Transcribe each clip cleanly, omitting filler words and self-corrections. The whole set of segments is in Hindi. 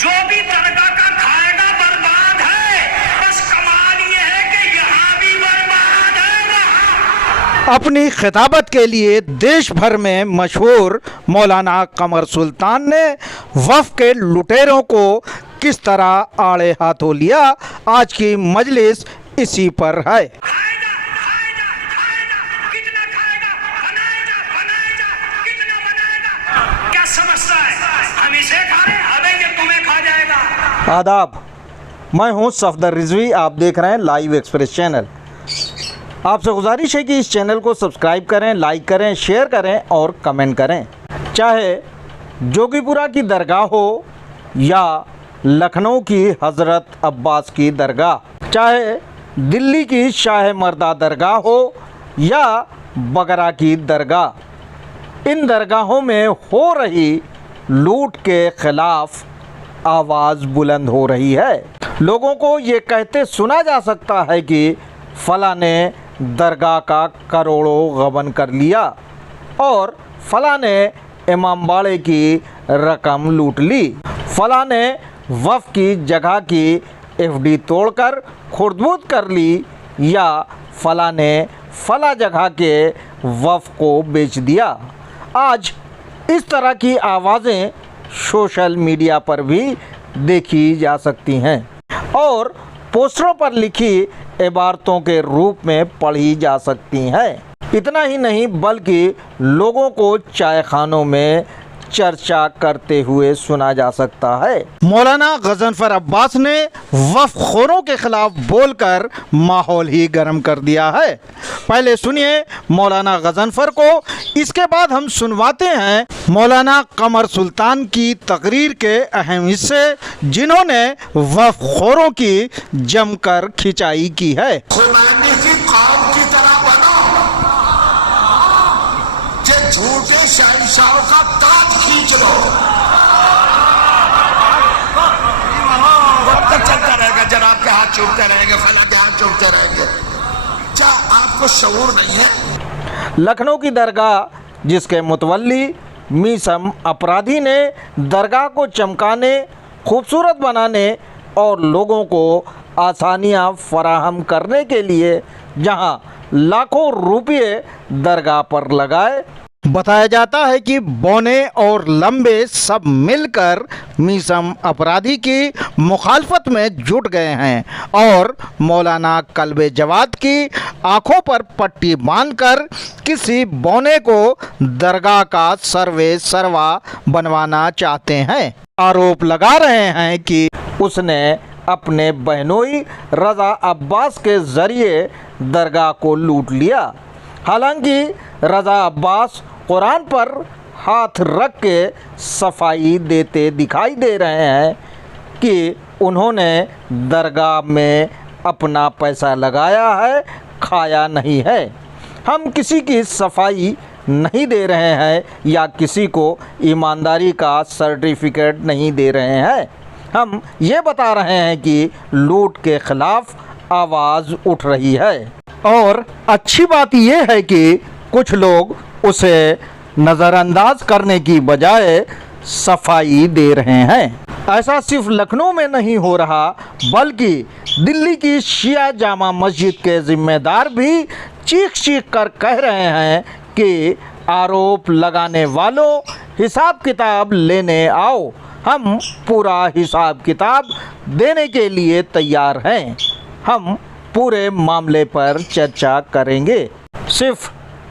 जो भी दरगाह का खाएगा बर्बाद है। बस कमाल ये है कि यहाँ भी बर्बाद है वहाँ। अपनी खिताबत के लिए देश भर में मशहूर मौलाना कमर सुल्तान ने वफ़ के लुटेरों को किस तरह आड़े हाथों लिया, आज की मजलिस इसी पर है। खाएगा खाएगा खाएगा, कितना खाएगा, बनाएगा कितना बनाएगा। क्या समझता है हम इसे खा रहे हैं, अबे ये तुम्हें खा जाएगा। आदाब, मैं हूं सफदर रिजवी, आप देख रहे हैं लाइव एक्सप्रेस चैनल। आपसे गुजारिश है कि इस चैनल को सब्सक्राइब करें, लाइक करें, शेयर करें और कमेंट करें। चाहे जोगीपुरा की दरगाह हो या लखनऊ की हज़रत अब्बास की दरगाह, चाहे दिल्ली की शाह मर्दा दरगाह हो या बगरा की दरगाह, इन दरगाहों में हो रही लूट के ख़िलाफ़ आवाज़ बुलंद हो रही है। लोगों को ये कहते सुना जा सकता है कि फ़लाँ ने दरगाह का करोड़ों गबन कर लिया और फ़लाँ ने इमामबाड़े की रकम लूट ली, फ़लाँ ने वफ़ की जगह की एफडी तोड़कर खुर्दबुद कर ली या फ़लाँ ने फ़लाँ जगह के वफ़ को बेच दिया। आज इस तरह की आवाज़ें सोशल मीडिया पर भी देखी जा सकती हैं और पोस्टरों पर लिखी इबारतों के रूप में पढ़ी जा सकती हैं। इतना ही नहीं बल्कि लोगों को चाय खानों में चर्चा करते हुए सुना जा सकता है। मौलाना गजनफर अब्बास ने वफ़ खोरों के खिलाफ बोलकर माहौल ही गर्म कर दिया है। पहले सुनिए मौलाना गजनफर को, इसके बाद हम सुनवाते हैं मौलाना कमर सुल्तान की तकरीर के अहम हिस्से, जिन्होंने वफ़ खोरों की जमकर खिंचाई की है। झूठे शहंशाहों का ताज खींच लो, कब तक चलता रहेगा? जनाब के हाथ चूमते रहेंगे, फला के हाथ चूमते रहेंगे। क्या आपको शऊर नहीं है? लखनऊ की दरगाह, जिसके मुतवल्ली मीसम अपराधी ने दरगाह को चमकाने, खूबसूरत बनाने और लोगों को आसानियां फराहम करने के लिए जहां लाखों रुपये दरगाह पर लगाए, बताया जाता है कि बौने और लंबे सब मिलकर मीसम अपराधी की मुखालफत में जुट गए हैं और मौलाना कल्बे जवाद की आंखों पर पट्टी बांधकर किसी बौने को दरगाह का सर्वे सरवा बनवाना चाहते हैं। आरोप लगा रहे हैं कि उसने अपने बहनोई रज़ा अब्बास के ज़रिए दरगाह को लूट लिया। हालांकि रज़ा अब्बास कुरान पर हाथ रख के सफाई देते दिखाई दे रहे हैं कि उन्होंने दरगाह में अपना पैसा लगाया है, खाया नहीं है। हम किसी की सफाई नहीं दे रहे हैं या किसी को ईमानदारी का सर्टिफिकेट नहीं दे रहे हैं। हम ये बता रहे हैं कि लूट के ख़िलाफ़ आवाज़ उठ रही है और अच्छी बात यह है कि कुछ लोग उसे नज़रअंदाज करने की बजाय सफाई दे रहे हैं। ऐसा सिर्फ लखनऊ में नहीं हो रहा बल्कि दिल्ली की शिया जामा मस्जिद के ज़िम्मेदार भी चीख चीख कर कह रहे हैं कि आरोप लगाने वालों, हिसाब किताब लेने आओ। हम पूरा हिसाब किताब देने के लिए तैयार हैं। हम पूरे मामले पर चर्चा करेंगे। सिर्फ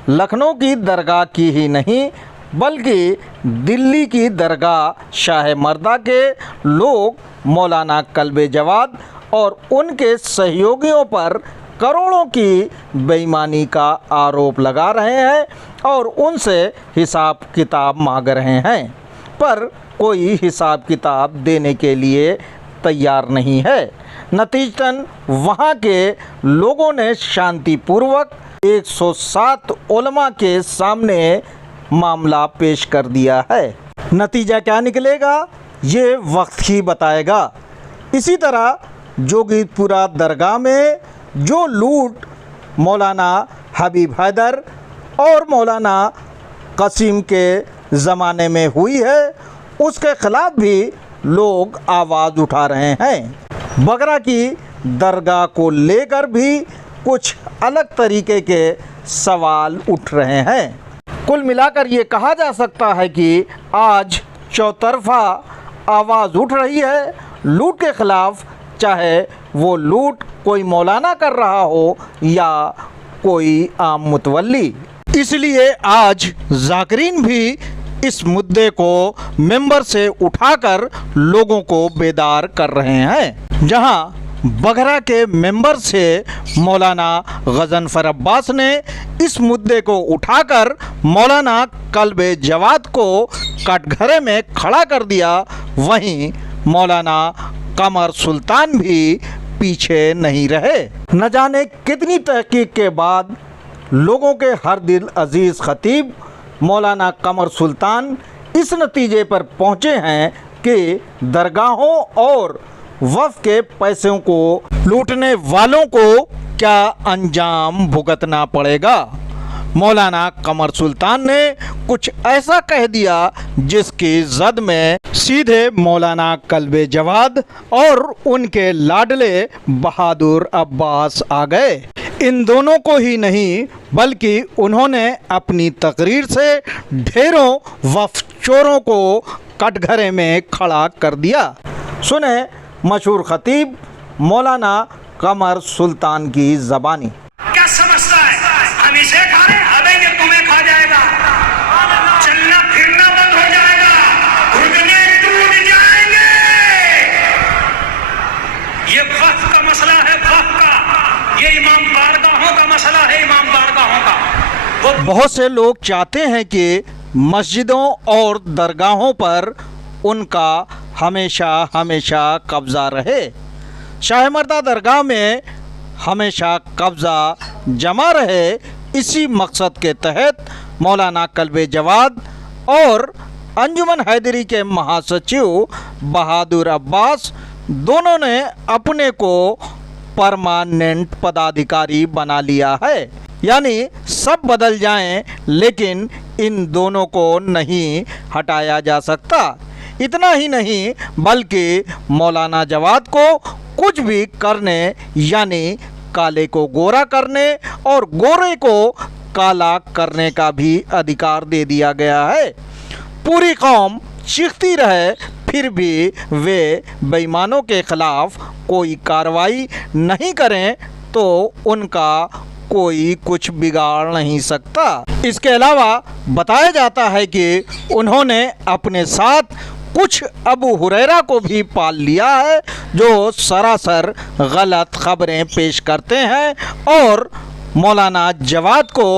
लखनऊ की दरगाह की ही नहीं बल्कि दिल्ली की दरगाह शाह मर्दा के लोग मौलाना कल्बे जवाद और उनके सहयोगियों पर करोड़ों की बेईमानी का आरोप लगा रहे हैं और उनसे हिसाब किताब मांग रहे हैं, पर कोई हिसाब किताब देने के लिए तैयार नहीं है। नतीजतन वहाँ के लोगों ने शांतिपूर्वक 107 उलमा के सामने मामला पेश कर दिया है। नतीजा क्या निकलेगा ये वक्त ही बताएगा। इसी तरह जोगीपुरा दरगाह में जो लूट मौलाना हबीब हैदर और मौलाना कसीम के ज़माने में हुई है, उसके ख़िलाफ़ भी लोग आवाज़ उठा रहे हैं। बगरा की दरगाह को लेकर भी कुछ अलग तरीके के सवाल उठ रहे हैं। कुल मिलाकर ये कहा जा सकता है कि आज चौतरफा आवाज़ उठ रही है लूट के ख़िलाफ़, चाहे वो लूट कोई मौलाना कर रहा हो या कोई आम मुतवल्ली। इसलिए आज ज़ाकिरीन भी इस मुद्दे को मेंबर से उठाकर लोगों को बेदार कर रहे हैं। जहां बगरा के मेंबर से मौलाना गजनफर अब्बास ने इस मुद्दे को उठाकर मौलाना कल्बे जवाद को कटघरे में खड़ा कर दिया, वहीं मौलाना कमर सुल्तान भी पीछे नहीं रहे। न जाने कितनी तहकीक के बाद लोगों के हर दिल अजीज़ खतीब मौलाना कमर सुल्तान इस नतीजे पर पहुँचे हैं कि दरगाहों और वफ़ के पैसों को लूटने वालों को क्या अंजाम भुगतना पड़ेगा। मौलाना कमर सुल्तान ने कुछ ऐसा कह दिया जिसकी जद में सीधे मौलाना कल्बे जवाद और उनके लाडले बहादुर अब्बास आ गए। इन दोनों को ही नहीं बल्कि उन्होंने अपनी तकरीर से ढेरों वफ़ चोरों को कटघरे में खड़ा कर दिया। सुने मशहूर खतीब मौलाना कमर सुल्तान की ज़बानी। क्या समझता है हम इसे खा रहे, अबे तुम्हें खा जाएगा, चलना फिरना बंद हो जाएगा, घुटने टूट जाएंगे। ये वक्त का मसला है, वक्त का, ये इमाम बारगाहों का मसला है, इमाम बारगाहों का। बहुत से लोग चाहते हैं कि मस्जिदों और दरगाहों पर उनका हमेशा हमेशा कब्ज़ा रहे। शाहमर्दा दरगाह में हमेशा कब्ज़ा जमा रहे, इसी मकसद के तहत मौलाना कल्बे जवाद और अंजुमन हैदरी के महासचिव बहादुर अब्बास दोनों ने अपने को परमानेंट पदाधिकारी बना लिया है। यानी सब बदल जाएं लेकिन इन दोनों को नहीं हटाया जा सकता। इतना ही नहीं बल्कि मौलाना जवाद को कुछ भी करने यानी काले को गोरा करने और गोरे को काला करने का भी अधिकार दे दिया गया है। पूरी कौम चीखती रहे फिर भी वे बेईमानों के ख़िलाफ़ कोई कार्रवाई नहीं करें तो उनका कोई कुछ बिगाड़ नहीं सकता। इसके अलावा बताया जाता है कि उन्होंने अपने साथ कुछ अबू हुरैरा को भी पाल लिया है जो सरासर गलत खबरें पेश करते हैं और मौलाना जवाद को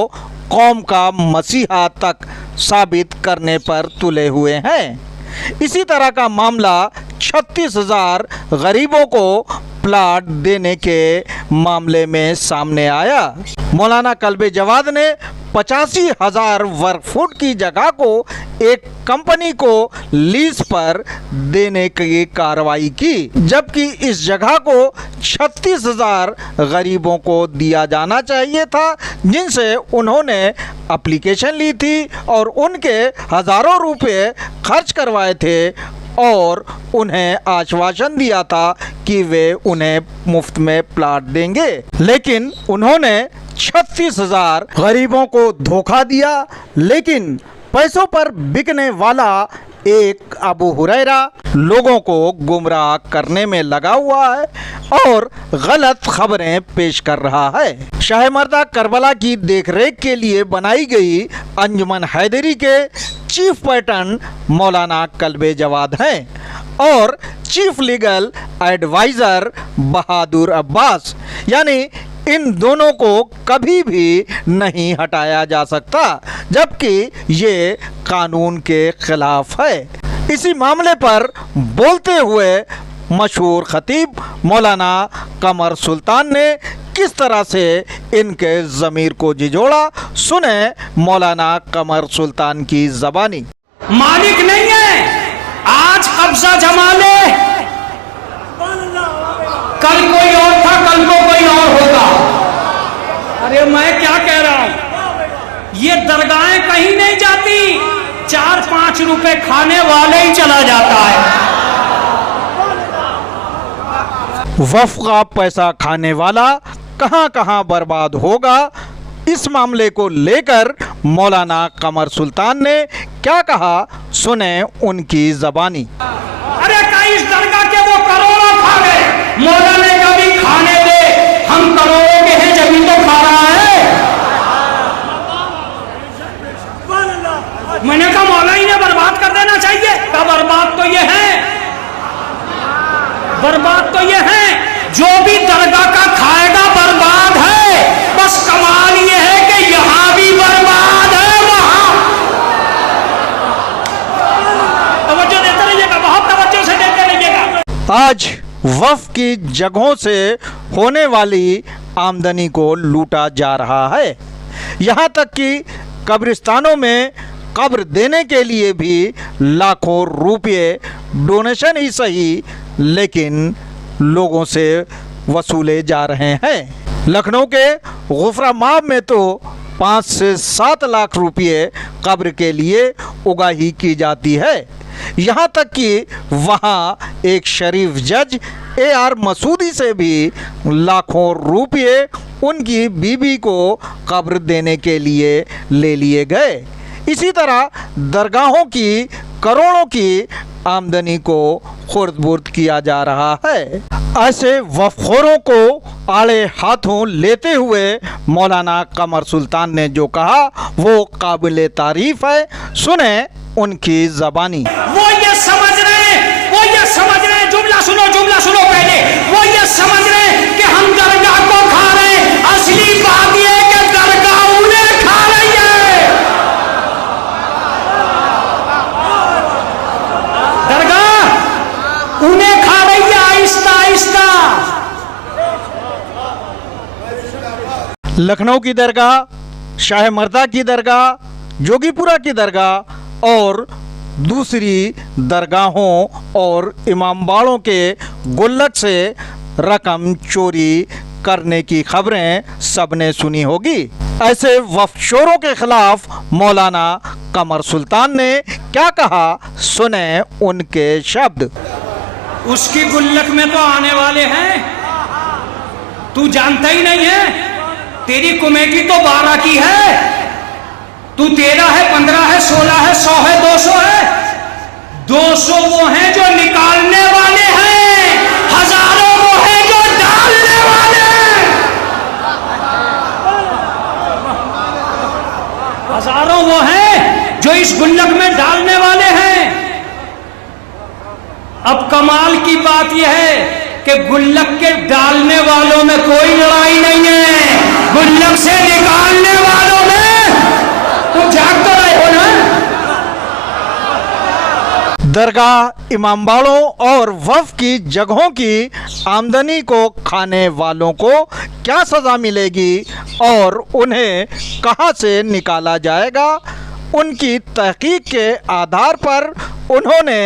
कौम का मसीहा तक साबित करने पर तुले हुए हैं। इसी तरह का मामला 36,000 गरीबों को प्लाट देने के मामले में सामने आया। मौलाना कल्बे जवाद ने 85,000 वर्ग फुट की जगह को एक कंपनी को लीज पर देने की कार्रवाई की, जबकि इस जगह को 36,000 गरीबों को दिया जाना चाहिए था जिनसे उन्होंने एप्लीकेशन ली थी और उनके हज़ारों रुपए खर्च करवाए थे और उन्हें आश्वासन दिया था कि वे उन्हें मुफ्त में प्लाट देंगे, लेकिन उन्होंने 36,000 गरीबों को धोखा दिया। लेकिन पैसों पर बिकने वाला एक अबू हुरैरा लोगों को गुमराह करने में लगा हुआ है और गलत खबरें पेश कर रहा है। शाहमर्दा करबला की देखरेख के लिए बनाई गई अंजुमन हैदरी के चीफ पैटर्न मौलाना कल्बे जवाद हैं और चीफ लीगल एडवाइज़र बहादुर अब्बास, यानी इन दोनों को कभी भी नहीं हटाया जा सकता, जबकि ये कानून के खिलाफ है। इसी मामले पर बोलते हुए मशहूर खतीब मौलाना कमर सुल्तान ने किस तरह से इनके ज़मीर को झिझोड़ा, सुने मौलाना कमर सुल्तान की ज़बानी। मालिक नहीं है, आज कब्जा जमा ले, कल कोई और था, कल को कोई और होगा। अरे मैं क्या कह रहा हूं, ये दरगाहें कहीं नहीं जाती, 4-5 रुपए खाने वाले ही चला जाता है। वफ़ का पैसा खाने वाला कहां कहां बर्बाद होगा, इस मामले को लेकर मौलाना कमर सुल्तान ने क्या कहा, सुने उनकी ज़बानी। अरे कई इस दरगाह के वो करोड़ों खा गए, मौला ने कभी खाने दे, हम करोड़ों के हैं जब तो खा रहा है। मैंने कहा मौला ही ने बर्बाद कर देना चाहिए। का बर्बाद तो ये है, बर्बाद तो ये है, जो भी दरगाह का खाएगा बर्बाद है। बस कमाल ये है कि यहां भी बर्बाद है, वहां तवज्जो देते रहिएगा, बहुत तवज्जो से देते रहिएगा। आज वफ़ की जगहों से होने वाली आमदनी को लूटा जा रहा है। यहाँ तक कि कब्रिस्तानों में कब्र देने के लिए भी लाखों रुपये डोनेशन ही सही, लेकिन लोगों से वसूले जा रहे हैं। लखनऊ के गुफरा माब में तो 5 से 7 लाख रुपये कब्र के लिए उगाही की जाती है। यहाँ तक कि वहाँ एक शरीफ जज AR मसूदी से भी लाखों रुपये उनकी बीवी को कब्र देने के लिए ले लिए गए। इसी तरह दरगाहों की करोड़ों की आमदनी को खुर्द-बुर्द किया जा रहा है। ऐसे वफ़खोरों को आड़े हाथों लेते हुए मौलाना कमर सुल्तान ने जो कहा वो काबिल तारीफ है, सुने उनकी ज़बानी। वो ये समझ रहे हैं, जुमला सुनो पहले, वो ये समझ रहे हैं कि हम दरगाह को खा रहे हैं। असली बात ये है कि दरगाह उन्हें खा रही है। दरगाह उन्हें खा रही है, आहिस्ता आहिस्ता। लखनऊ की दरगाह, शाह मर्दा की दरगाह, जोगीपुरा की दरगाह और दूसरी दरगाहों और इमामबाड़ों के गुल्लक से रकम चोरी करने की खबरें सबने सुनी होगी। ऐसे वफ़शोरों के खिलाफ मौलाना कमर सुल्तान ने क्या कहा, सुने उनके शब्द। उसकी गुल्लक में तो आने वाले हैं, तू जानता ही नहीं है। तेरी कमेटी तो 12 की है, तू 13 है, 15 है, 16 है, 100 है, 200 है। 200 वो हैं जो निकालने वाले हैं, हजारों वो हैं जो डालने वाले हैं। हजारों वो हैं जो इस गुल्लक में डालने वाले हैं। अब कमाल की बात यह है कि गुल्लक के डालने वालों में कोई लड़ाई नहीं है, गुल्लक से निकालने वालों में। तुम जाग तो रहे हो ना। दरगाह, इमामबाड़ों और वफ़ की जगहों की आमदनी को खाने वालों को क्या सज़ा मिलेगी और उन्हें कहां से निकाला जाएगा, उनकी तहकीक के आधार पर उन्होंने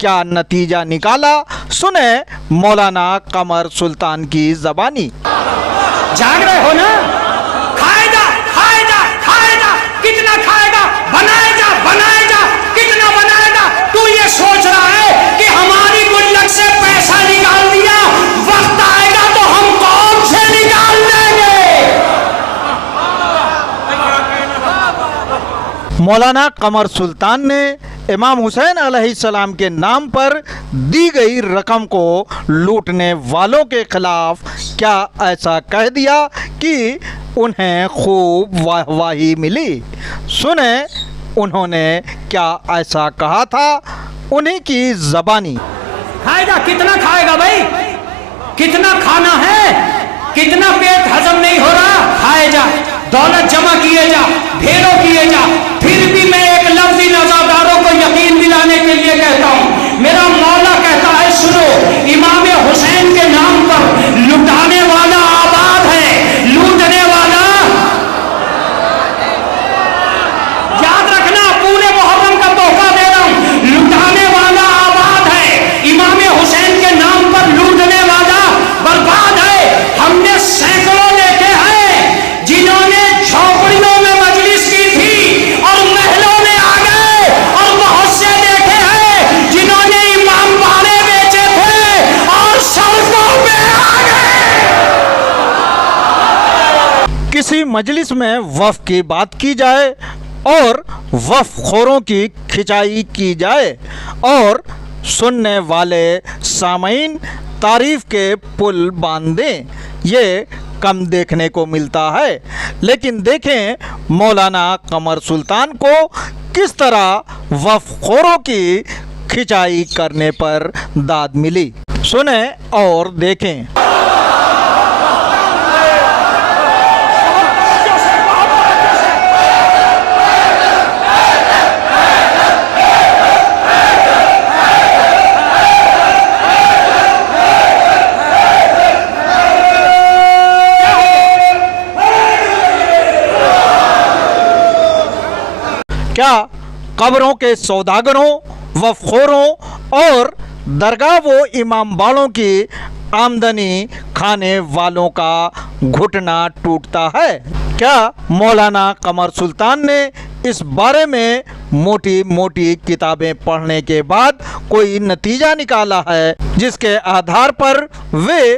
क्या नतीजा निकाला, सुने मौलाना कमर सुल्तान की ज़बानी। जाग रहे हो ना। खाएगा कितना खाएगा, बनाएगा कितना बनाएगा। तू ये सोच रहा है कि हमारी गुल्लक से पैसा निकाल दिया, वक्त आएगा तो हम कौन से निकाल देंगे। मौलाना कमर सुल्तान ने इमाम हुसैन अलैहिस्सलाम के नाम पर दी गई रकम को लूटने वालों के खिलाफ क्या ऐसा कह दिया कि उन्हें खूब वाहवाही मिली, सुने उन्होंने क्या ऐसा कहा था, उन्हीं की ज़बानी। खाएगा कितना खाएगा भाई, कितना खाना है, कितना पेट हजम नहीं हो रहा, खाए जा, दौलत जमा किए जा, ढेरों किए जा। फिर भी मैं एक लफ्ज़ नज़ादारों को यकीन दिलाने के लिए कहता हूँ, मेरा मौला कहता है सुनो, इमाम हुसैन के नाम पर लुटाने वाला आबाद है, लूटने वाला। याद रखना, पूरे मुहर्रम का तोहफा दे रहा हूँ, लुटाने वाला आबाद है, इमाम हुसैन के नाम पर लूटने वाला बर्बाद है। हमने सैकड़ों देखे हैं जिन्होंने झोपड़ियों में मजलिस की थी और महलों में आ गए, और बहुत से देखे हैं जिन्होंने इमाम किसी मजलिस में वफ़ की बात की जाए और वफ़ खोरों की खिंचाई की जाए और सुनने वाले सामीन तारीफ़ के पुल बांध दें, ये कम देखने को मिलता है। लेकिन देखें मौलाना कमर सुल्तान को किस तरह वफ़ खोरों की खिंचाई करने पर दाद मिली। सुने और देखें। क्या कब्रों के सौदागरों, वफ़खोरों और दरगाह वो इमाम बालों की आमदनी खाने वालों का घुटना टूटता है? क्या मौलाना कमर सुल्तान ने इस बारे में मोटी मोटी किताबें पढ़ने के बाद कोई नतीजा निकाला है जिसके आधार पर वे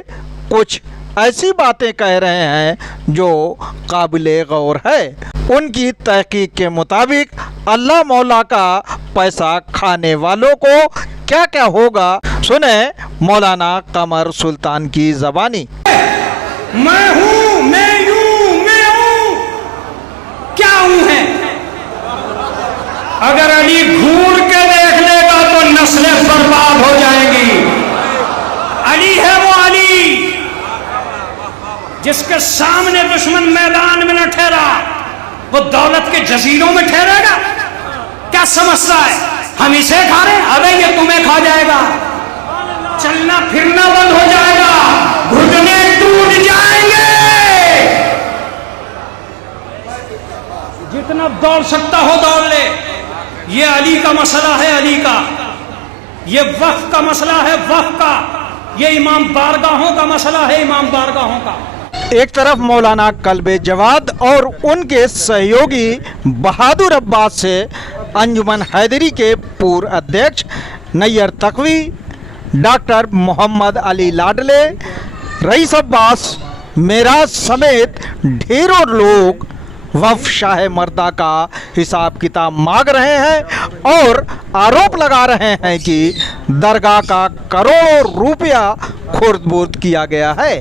कुछ ऐसी बातें कह रहे हैं जो काबिले गौर है? उनकी तहकीक के मुताबिक अल्लाह मौला का पैसा खाने वालों को क्या क्या होगा, सुने मौलाना कमर सुल्तान की ज़बानी। मैं हूँ, मैं यूं, मैं हूँ, क्या हूँ है? अगर अली घूर के देख लेगा तो नस्लें बर्बाद हो जाएंगी। अली है वो अली जिसके सामने दुश्मन मैदान में न ठहरा, वो दौलत के जजीरों में ठहरेगा। क्या समझता है हम इसे खा रहे हैं? अबे ये तुम्हें खा जाएगा, चलना फिरना बंद हो जाएगा, घुटने टूट जाएंगे। जितना दौड़ सकता हो दौड़ ले। ये अली का मसला है, अली का। ये वक्फ का मसला है, वक्फ का। ये इमाम बारगाहों का मसला है, इमाम बारगाहों का। एक तरफ मौलाना कल्बे जवाद और उनके सहयोगी बहादुर अब्बास से अंजुमन हैदरी के पूर्व अध्यक्ष नैयर तकवी, डॉक्टर मोहम्मद अली लाडले, रईस अब्बास, मेराज समेत ढेरों लोग वफ़ शाह मर्दा का हिसाब किताब मांग रहे हैं और आरोप लगा रहे हैं कि दरगाह का करोड़ों रुपया खुर्द-बुर्द किया गया है।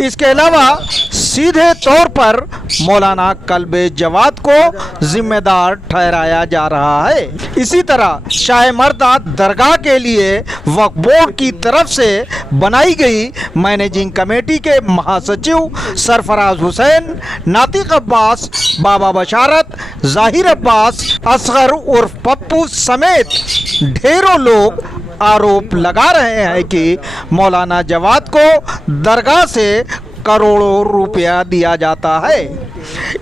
इसके अलावा सीधे तौर पर मौलाना कल्बे जवाद को जिम्मेदार ठहराया जा रहा है। इसी तरह शाह मर्दा दरगाह के लिए वक्फ बोर्ड की तरफ से बनाई गई मैनेजिंग कमेटी के महासचिव सरफराज हुसैन, नातिक अब्बास, बाबा बशारत, जाहिर अब्बास, असगर उर्फ पप्पू समेत ढेरों लोग आरोप लगा रहे हैं कि मौलाना जवाद को दरगाह से करोड़ों रुपया दिया जाता है।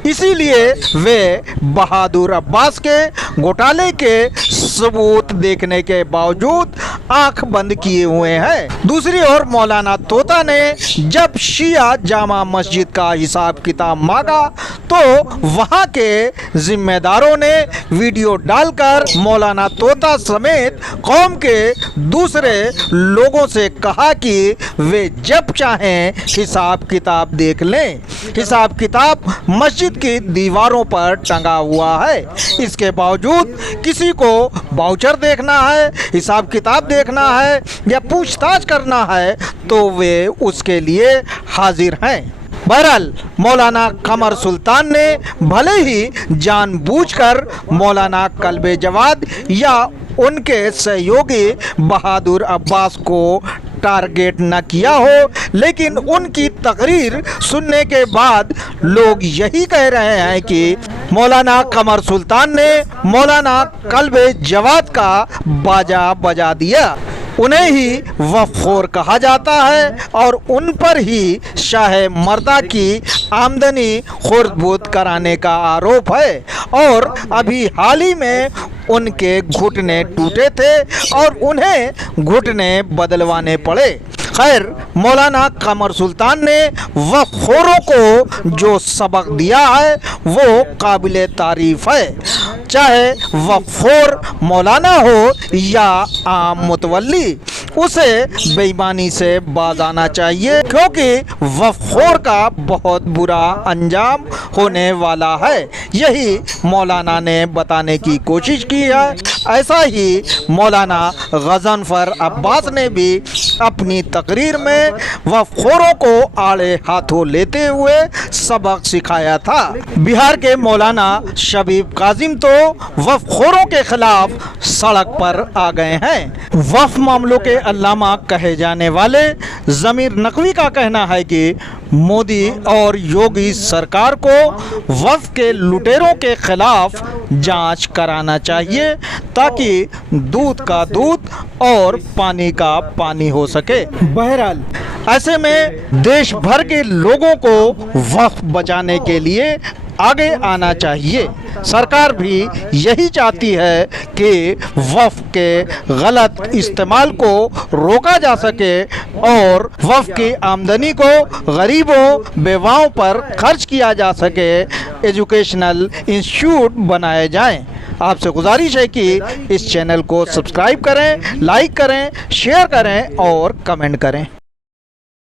इसीलिए वे बहादुर अब्बास के घोटाले के सबूत देखने के बावजूद आंख बंद किए हुए हैं। दूसरी ओर मौलाना तोता ने जब शिया जामा मस्जिद का हिसाब किताब मांगा तो वहां के जिम्मेदारों ने वीडियो डालकर मौलाना तोता समेत कौम के दूसरे लोगों से कहा कि वे जब चाहें हिसाब किताब देख लें। हिसाब किताब मस्जिद की दीवारों पर टंगा हुआ है। इसके बावजूद किसी को वाउचर देखना है, हिसाब किताब देखना है या पूछताछ करना है तो वे उसके लिए हाजिर हैं। बहरहाल मौलाना कमर सुल्तान ने भले ही जानबूझकर मौलाना कल्बे जवाद या उनके सहयोगी बहादुर अब्बास को टारगेट न किया हो, लेकिन उनकी तकरीर सुनने के बाद लोग यही कह रहे हैं कि मौलाना कमर सुल्तान ने मौलाना कल्बे जवाद का बाजा बजा दिया। उन्हें ही वफ़खोर कहा जाता है और उन पर ही शाह मर्दा की आमदनी खुर्द-बुर्द कराने का आरोप है और अभी हाल ही में उनके घुटने टूटे थे और उन्हें घुटने बदलवाने पड़े। खैर, मौलाना कमर सुल्तान ने वफ़खोरों को जो सबक दिया है वो काबिले तारीफ़ है। चाहे वफ़खोर मौलाना हो या आम मुतवल्ली, उसे बेईमानी से बाज आना चाहिए, क्योंकि वफ़खोर का बहुत बुरा अंजाम होने वाला है। यही मौलाना ने बताने की कोशिश की है। ऐसा ही मौलाना गज़नफ़र अब्बास ने भी अपनी तकरीर में वफ़खोरों को आड़े हाथों लेते हुए सबक सिखाया था। बिहार के मौलाना शबीब काजिम तो वफ़खोरों के खिलाफ सड़क पर आ गए हैं। वफ़ मामलों के अल्लामा कहे जाने वाले ज़मीर नकवी का कहना है कि मोदी और योगी सरकार को वफ़ के लुटेरों के खिलाफ जांच कराना चाहिए, ताकि दूध का दूध और पानी का पानी हो सके। बहरहाल ऐसे में देश भर के लोगों को वफ़ बचाने के लिए आगे आना चाहिए। सरकार भी यही चाहती है कि वफ़ के गलत इस्तेमाल को रोका जा सके और वफ़ की आमदनी को गरीबों बेवाओं पर खर्च किया जा सके। एजुकेशनल इंस्टीट्यूट बनाए जाएं। आपसे गुजारिश है कि इस चैनल को सब्सक्राइब करें, लाइक करें, शेयर करें और कमेंट करें।